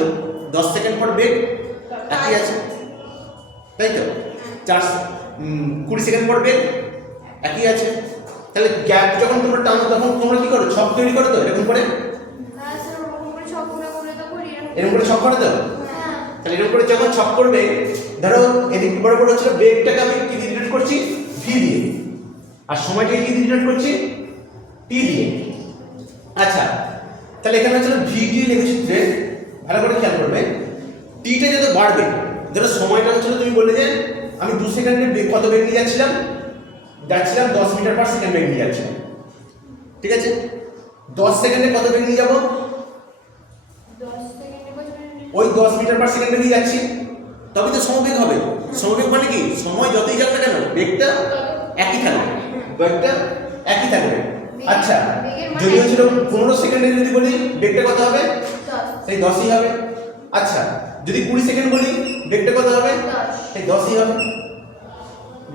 10 সেকেন্ড পর বেগ একই আছে, তাই তো? 20 সেকেন্ড পর বেগ একই আছে। তাহলে গ্যাপ যখন তোমরা টানো তখন তোমরা কি করো? ছক তৈরি করো তো এরকম করে, হ্যাঁ স্যার ওরকম করে ছক করে তো করি এরকম করে ছক করে দাও। হ্যাঁ তাহলে এরকম করে যখন ছক করবে, ধরো এদিক বরাবর হচ্ছে বেগটাকে আমি কি দিয়ে ডিনোট করছি? ভি দিয়ে, আর সময়টাকে কি দিয়ে ডিনোট করছি? টি দিয়ে। আচ্ছা, তাহলে এখানে হচ্ছে ভিটি লেখচিত্রে ভালো করে খেয়াল করবে, টিটা যত বাড়বে, ধরো সময়টা হচ্ছিল তুমি বললে যে আমি 2 সেকেন্ডে কত বেগ নিয়ে যাচ্ছিলাম 10 মিটার পার সেকেন্ড বেগ নিয়ে যাচ্ছিলাম, ঠিক আছে? 10 সেকেন্ডে কত বেগ নিয়ে যাব? 10 সেকেন্ডে বলছেন ওই 10 মিটার পার সেকেন্ডে নিয়ে যাচ্ছি, তবে তো সমবেগ হবে। সমবেগ মানে কি? সময় যতই যাক না কেন বেগটা একই থাকবে, বেগটা একই থাকবে। আচ্ছা, যদি হচ্ছিল 15 সেকেন্ডে যদি বলি বেগটা কত হবে? 10 সেই 10ই হবে। আচ্ছা, যদি 20 সেকেন্ড বলি বেগটা কত হবে? 10 সেই 10ই হবে,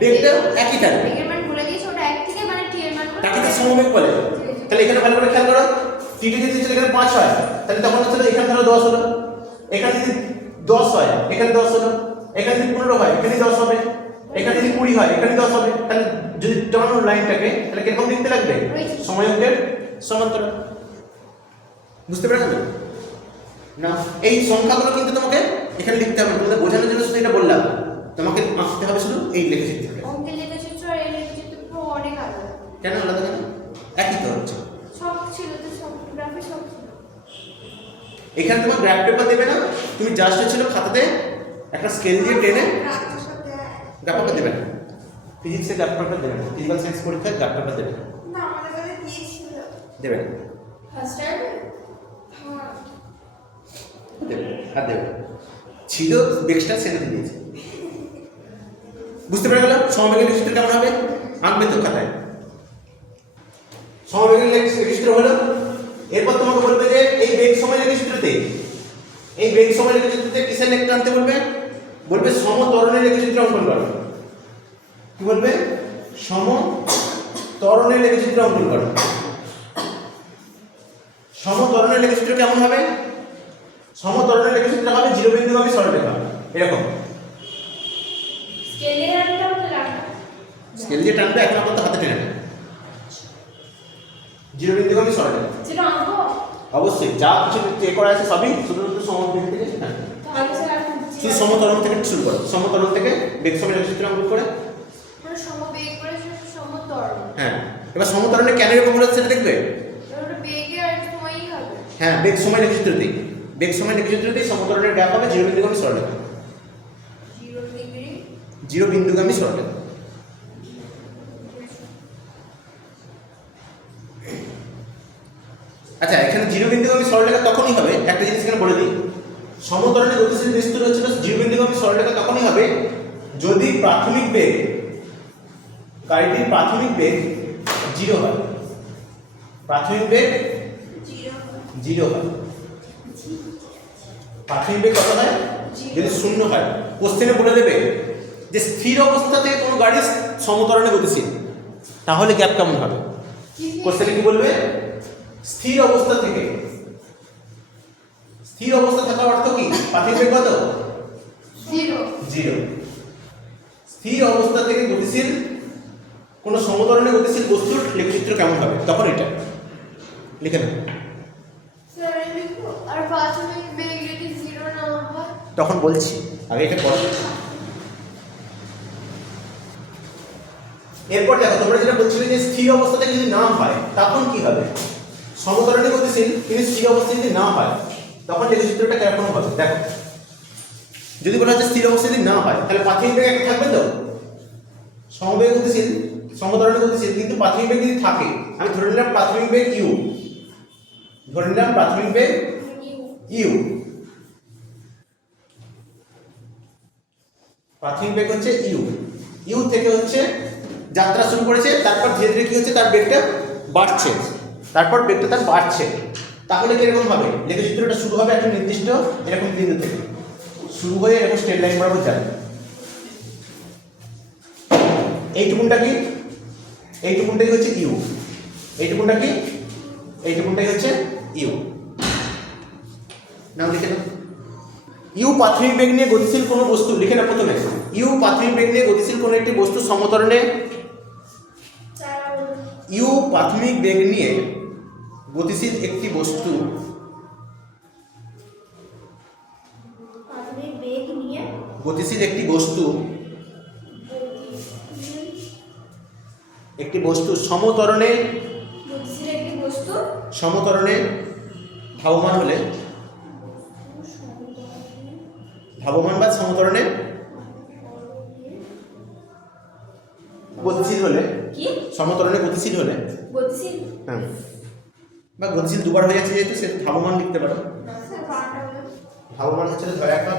বেগটা একই থাকবে। বেগের মান বলে দিয়েছি, ওটা 1 থেকে মানে টি এর মান করে তাকে তো সমবেগ বলে। তাহলে এখানে ভালো করে খেয়াল করো, টিটি যদি ছিল এখানে 5 হয় তাহলে তখন হচ্ছে এখানে ধরো 10 হলো, এখানে যদি 10 হয় এখানে 10 হলো, এখানে যদি 15 হয় এখানে 10 হবে, এখানে যদি 20 হয় এখানে 10 হবে। তাহলে যদি টানো লাইনটাকে তাহলে কিরকম দেখতে লাগবে? সময় অঙ্কের সমান্তরাল। বুঝতে পেরেছো তো? না, এই সংখ্যাগুলো কিন্তু তোমাকে এখানে লিখতে হবে, তোমাদের বোঝানোর জন্য শুধু এটা বললাম। তোমাকে আঁকতে হবে শুধু এই লেখচিত্রটা। অঙ্কের লেখচিত্র আর এই লেখচিত্র পুরো অনেক আলাদা। কেন আলাদা কেন? একই তো হচ্ছে। ছক ছিল তো, ছক গ্রাফে ছক ছিল। এখানে তোমার গ্রাফ পেপার দেবে না, তুমি জাস্ট ছিল খাতাতে একটা স্কেল দিয়ে টেনে রাতের সাথে গ্রাফ পেপার দেবে না। ফিজিক্সে গ্রাফ পেপার দেবে না, ফিজিক্যাল সায়েন্স পরীক্ষায় গ্রাফ পেপার দেবে না, না আমাদের কাছে দিয়েছিল। দেবে না, ফার্স্ট টাইম হ্যাঁ, দেবে না, আর দেবে না। ছিল বেক্সটা সেটা দিয়েছে। বুঝতে পেরে গেলাম সমবেগের লেখচিত্র কেমন হবে? আঁকবে তো খাতায়। সমবেগের লেখচিত্র হলো, এরপর তোমাকে বলবে যে এই বেগ সময় লেখচিত্রতে, এই বেগ সময় লেখচিত্রতে কিসের লেখ টানতে বলবে? বলবে সমত্বরণের লেখচিত্র অঙ্কন করো। কি বলবে? সমত্বরণের লেখচিত্র অঙ্কন করো। সমত্বরণের লেখচিত্র কেমন হবে? সমত্বরণের লেখচিত্র হবে জিরোবিন্দুগামী সরলরেখা এরকম। স্কেল দিয়ে রাখতে হবে রাখা। স্কেল দিয়ে টানবে, এখন আপাতত হাতে টেনে নেবে। জিরোবিন্দুগামী সরলরেখা যেটা আঁকবো অবশ্যই যা কিছু চেক করা আছে সবই শুধুমাত্র সমবেগ থেকে শেখা। তাহলে স্যার এখন শুধু সমত্বরণ থেকে শুরু করো, সমত্বরণ থেকে বেগ সময় লেখচিত্র অঙ্কন করে। মানে সমবেগ করে সমত্বরণ। হ্যাঁ, এবার সমত্বরণে কেন এরকম হলো সেটা দেখবে। ওটা বেগে আর হ্যাঁ, বেগ সময় লেখচিত্রতেই, বেগ সময় লেখচিত্রতেই সমতলের গ্যাপ হবে 0 বিন্দুগামী সরলরেখা। 0 ডিগ্রি 0 বিন্দুগামী সরলরেখা। আচ্ছা, এখানে 0 বিন্দুগামী সরলরেখা তখনই হবে, একটা জিনিস এখানে বলে দিই, সমতলে গতিশীল বস্তু রয়েছে 0 বিন্দুগামী সরলরেখা তখনই হবে যদি প্রাথমিক বেগ, গাড়িটির প্রাথমিক বেগ 0 হয়। প্রাথমিক বেগ 0 হয়। প্রাথমিক বেগ কত হয়? যদি 0 হয়। কোশ্চেনে বলে দেবে যে স্থির অবস্থা থেকে কোনো গাড়ি সমতরণে গতিশীল, তাহলে গ্যাপ কেমন হবে? কোশ্চেনে কি বলবে? স্থির অবস্থা থেকে, স্থির অবস্থা থাকার অর্থ কি? প্রাথমিক বেগ কত? 0। স্থির অবস্থা থেকে গতিশীল কোনো সমতরণে গতিশীল বস্তুর লেখচিত্র কেমন হবে? তখন এটা লিখে নেব। স্যার লিখো। আর প্রাথমিক বেগ যদি 0 না হয় তখন বলছি, আগে এটা পড়ো। এরপর দেখো, তোমরা যেটা বলছিলে যে স্থির অবস্থা থেকে যদি না হয় তখন কি হবে? সমতরণে গতিশীল কিন্তু স্থির অবস্থা যদি না হয় তখন লেখচিত্রটা কেমন হবে? দেখো, যদি বলা হয় যে স্থির অবস্থা যদি না হয় তাহলে প্রাথমিক বেগ একটা থাকবে তো, সমবেগ গতিশীল, সমতরণে গতিশীল, কিন্তু প্রাথমিক বেগ যদি থাকে, আমি ধরে নিলাম প্রাথমিক বেগ ইউ, ধরে নিলাম প্রাথমিক বেগ ইউ, প্রাথমিক বেগ হচ্ছে ইউ, ইউ থেকে হচ্ছে যাত্রা শুরু করেছে, তারপর ধীরে ধীরে কি হচ্ছে, তার বেগটা বাড়ছে, তারপর বেগটা তার বাড়ছে, তাহলে কিরকম হবে? লেখচিত্রটা শুরু হবে একটা নির্দিষ্ট এরকম বিন্দু থেকে, শুরু হয়ে এরকম স্ট্রেট লাইন বরাবর যাবে। এইটুকুনটা কি? এইটুকুনটাই হচ্ছে ইউ, এইটুকুনটা কি? এইটুকুনটাই হচ্ছে ইউ। নাম লিখে নাও। ইউ প্রাথমিক বেগ নিয়ে গতিশীল কোনো বস্তু, লিখে না প্রথমে, ইউ প্রাথমিক বেগ নিয়ে গতিশীল কোনো একটি বস্তু সমতরণে, ইউ প্রাথমিক বেগ নিয়ে গতিশীল একটি বস্তু, প্রাথমিক বেগ নিয়ে গতিশীল একটি বস্তু, একটি বস্তু সমতরণে, গতিশীল একটি বস্তু সমতরণে ধাবমান হলে, ধাবমান বা সমতরণে গতিশীল হলে, কি সমতরণে গতিশীল হলে, গতিশীল হ্যাঁ, বা গতিশীল দুবার হয়ে যাচ্ছে যেহেতু সে ধাবমান লিখতে পারো। স্যার বারটা হলো ধাবমান হচ্ছে ধরে একটা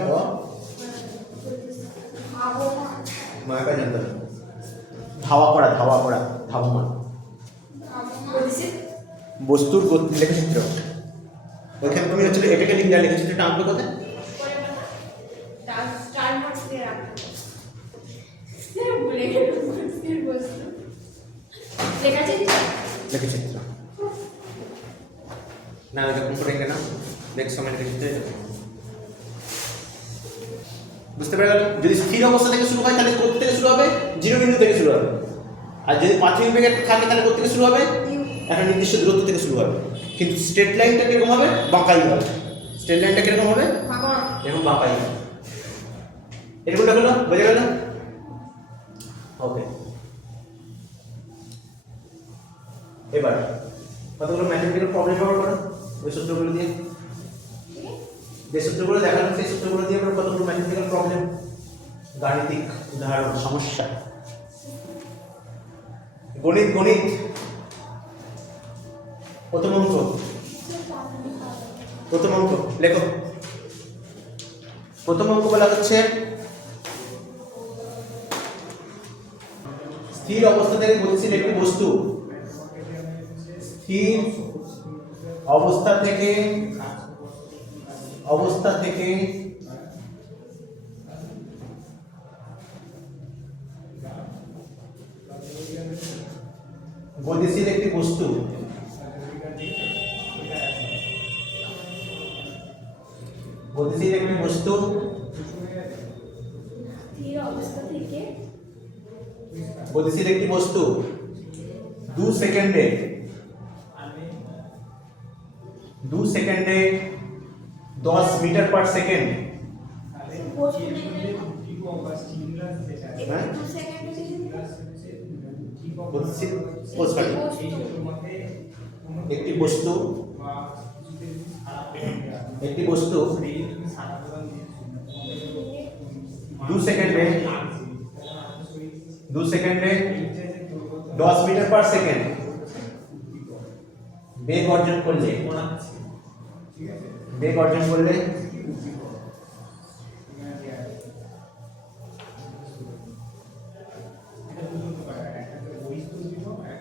মায়াকা জানতে হবে, ধাওয়া করা, ধাওয়া করা, ধাবমান গতিশীল বস্তুর লেখচিত্র। ওইখানে তুমি হচ্ছে এটাকে লিখলে লেখচিত্রটা আঁকবে কোথায়? স্টার মার্কস দিয়ে রাখতে স্যার ভুলে গেল গতিশীল বস্তু লেখাচিত্র লেখচিত্র না, এরকম করে এঁকে নাও, বেগ সময় লেখচিত্র। বুঝতে পেরে গেল? যদি স্থির অবস্থা থেকে শুরু হয় তাহলে কোথা থেকে শুরু হবে? 0 বিন্দু থেকে শুরু হবে। আর যদি প্রাথমিক বেগ একটা থাকে তাহলে কোথা থেকে শুরু হবে? একটা নির্দিষ্ট দূরত্ব থেকে শুরু হবে। কিন্তু স্ট্রেট লাইনটা কিরকম হবে? বাঁকাই হবে। স্ট্রেট লাইনটা কিরকম হবে? এরকম বাঁকাই হবে। এরকমটা হলো, বোঝা গেল? ওকে, এবার কতগুলো ম্যাথমেটিক্যাল প্রবলেম ব্যবহার করো ওই সূত্রগুলো দিয়ে, যে সূত্রগুলো দেখালাম সেই সূত্রগুলো দিয়ে আমরা কতগুলো ম্যাথমেটিক্যাল প্রবলেম, গাণিতিক উদাহরণ, সমস্যা, গণিত, গণিত প্রথম অঙ্ক, প্রথম অঙ্ক লেখো। প্রথম অঙ্ক বলা হচ্ছে স্থির অবস্থা থেকে গতিশীল একটি বস্তু, স্থির অবস্থা থেকে গতিশীল একটি বস্তু, গতিশীল একটি বস্তু স্থির অবস্থা থেকে গতিশীল একটি বস্তু 2 সেকেন্ডে 10 মিটার পার সেকেন্ড, একটু 2 সেকেন্ড গতিশীল একটি বস্তু একটি বস্তু 2 সেকেন্ডে 10 মিটার পার সেকেন্ড বেগ অর্জন করলে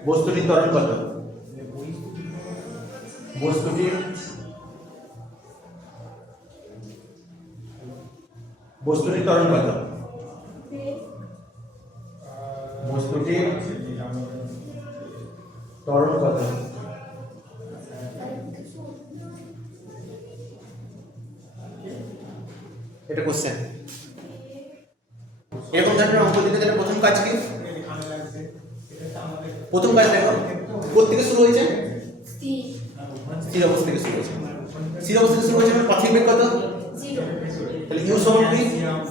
বস্তুটির ত্বরণ কত? বস্তুটির ত্বরণ কত? বস্তুটির ত্বরণ কত? এটা কোশ্চেন। এরকম ধরনের অঙ্ক দিতে গেলে প্রথম কাজ কি? প্রথম কাজ দেখো কোথা থেকে শুরু হয়েছে? স্থির অবস্থা থেকে শুরু হয়েছে। স্থির অবস্থা থেকে শুরু হয়েছে মানে প্রাথমিক বেগ কত? 0 তাহলে ইউ সমান কি?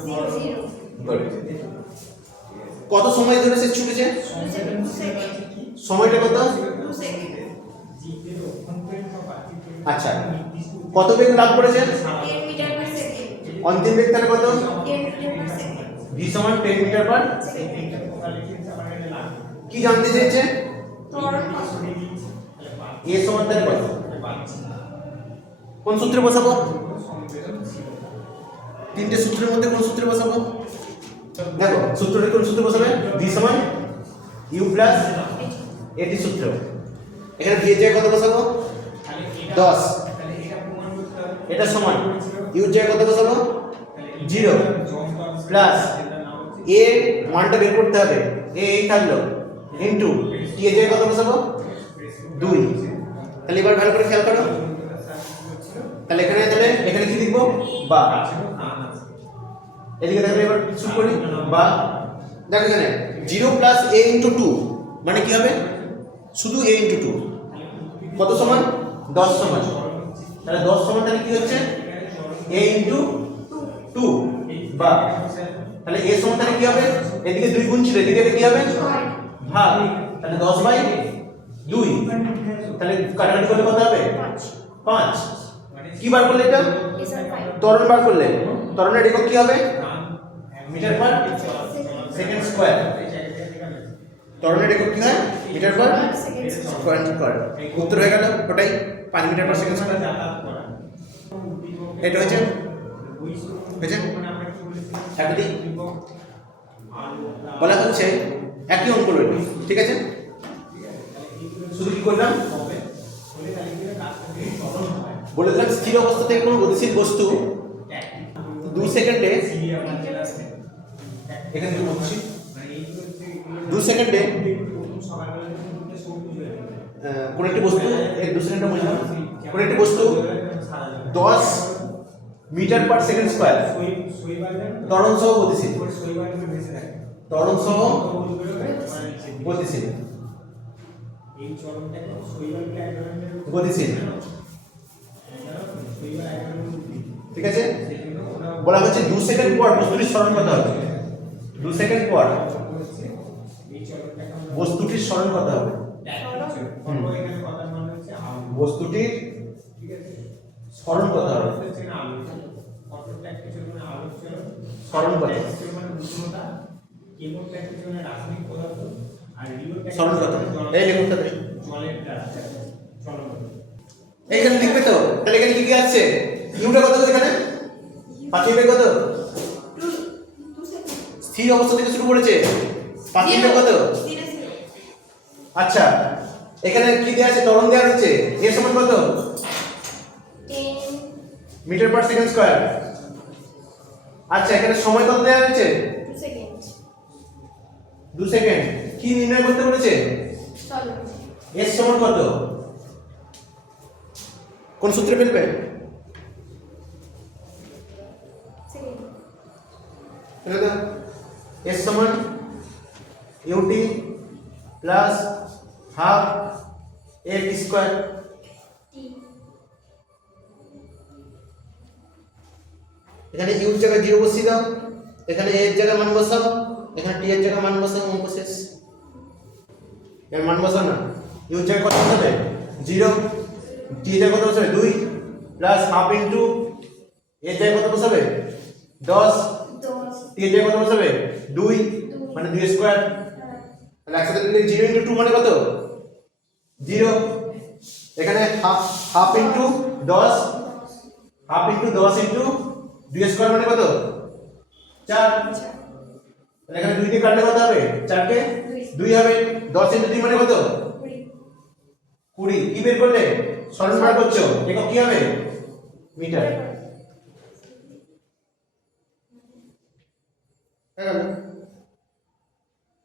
0 কত সময় ধরে সে ছুটেছে? 2 সেকেন্ড সময়টা কত? 2 সেকেন্ড আচ্ছা, কত বেগ লাভ করেছে? 10 মিটার পার সেকেন্ড অন্তিম বেগ তাহলে কত? 10 মিটার পার সেকেন্ড ভি সমান 10 মিটার পার। সেকেন্ড কি জানতে চেয়েছে? ত্বরণ কত এ সমান তাহলে কত? কোন সূত্রে বসাবো? তিনটে সূত্রের মধ্যে কোন সূত্রে বসাবো? দেখো সূত্রটা কোন সূত্রে বসাবে? ভি সমান ইউ প্লাস এটি সূত্র। এখানে ভি এর জায়গায় কত বসাবো? 10। এটা সমান ইউ এর জায়গায় কত বসাবো? 0 প্লাস এ মানটা বের করতে হবে। এই থাকলো ইনটু টি এর জায়গায় কত বসাবো? 2। তাহলে এবার ভালো করে খেয়াল করো। তাহলে এখানে কি লিখবো? বা। এদিকে দেখো এবার শুরু করি। বা দেখো এখানে 0 প্লাস a ইনটু 2 মানে কি হবে? শুধু a ইনটু 2 কত সমান? 10 সমান। তাহলে 10 সমান তাহলে কি হচ্ছে? a ইনটু 2 বা। তাহলে a সমান তাহলে কি হবে? এদিকে 2 গুণ ছিল, এদিকে কি হবে? ভাগ। তাহলে 10/2। তাহলে কাটাকাটি করলে কত হবে? 5। কি বার করলে এটা? ত্বরণ বার করলে। ত্বরণের একক কি হবে? Metre per second square. ত্বরণের একক কি হয়? Metre per square. উত্তর হয়ে গেল ওটাই 5 মিটার পার সেকেন্ড স্কয়ার। এটা হয়েছে একটি বলা হচ্ছে একই অঙ্ক রইল, ঠিক আছে? শুধু কি করলাম? বলে দিলাম স্থির অবস্থা থেকে কোনো গতিশীল বস্তু 2 সেকেন্ডে এখানে বলছি 2 সেকেন্ডে কোন একটি বস্তু 2 সেকেন্ডে বুঝলাম কোন একটি বস্তু 10 মিটার পার সেকেন্ড স্কয়ার ত্বরণ সহ গতিশীল গতিশীল ঠিক আছে। বলা হচ্ছে 2 সেকেন্ড পর বস্তুটির সরণ কত হবে? 2 সেকেন্ড পর বস্তুটির সরণ কত হবে? বস্তুটির সরণ কত হবে? সরণ কত? সরণ কত? এই লিখুন তাহলে। এইখানে লিখবে তো। তাহলে এখানে কি কি আছে? ইউটা কত এখানে? পাঠিয়ে কত? 2 সেকেন্ড স্থির অবস্থা থেকে শুরু করেছে। পাঠিয়ে কত? 0 আচ্ছা এখানে কি দেয়া আছে? ত্বরণ দেয়া রয়েছে। এর সমান কত? 10 মিটার পার সেকেন্ড স্কয়ার। আচ্ছা এখানে সময় কত দেয়া রয়েছে? 2 সেকেন্ড 2 সেকেন্ড। কি নির্ণয় করতে বলেছে? চলো এর সমান কত? কোন সূত্রে ফেলবে? সেকেন্ড ফেলে দাও। এর সমান ইউটি প্লাস হাফ এ টি স্কয়ার। টি এখানে ইউ এর জায়গায় 0 বসিয়ে দাও, এখানে এ এর জায়গায় মান বসাও, এখানে টি এর জায়গায় মান বসাও, অঙ্ক শেষ। এর মান বসাও না। ইউ এর জায়গায় কত বসাবে? 0, টি এর জায়গায় কত বসাবে? 2, প্লাস হাফ ইন্টু এর জায়গায় কত বসাবে 10, 10 এর জায়গায় কত বসাবে 2, মানে 2 স্কয়ার। তাহলে একসাথে দিলে 0 ইন্টু 2 মানে কত 0। এখানে half into 10, half into 10 into 2 square মানে কত 4। তাহলে এখানে 2 দিয়ে কাটলে কত হবে 4 কে 2 হবে। 10 ইন্টু 2 মানে কত 20। কি বের করলে সরল বার করছো, একক কি হবে মিটার।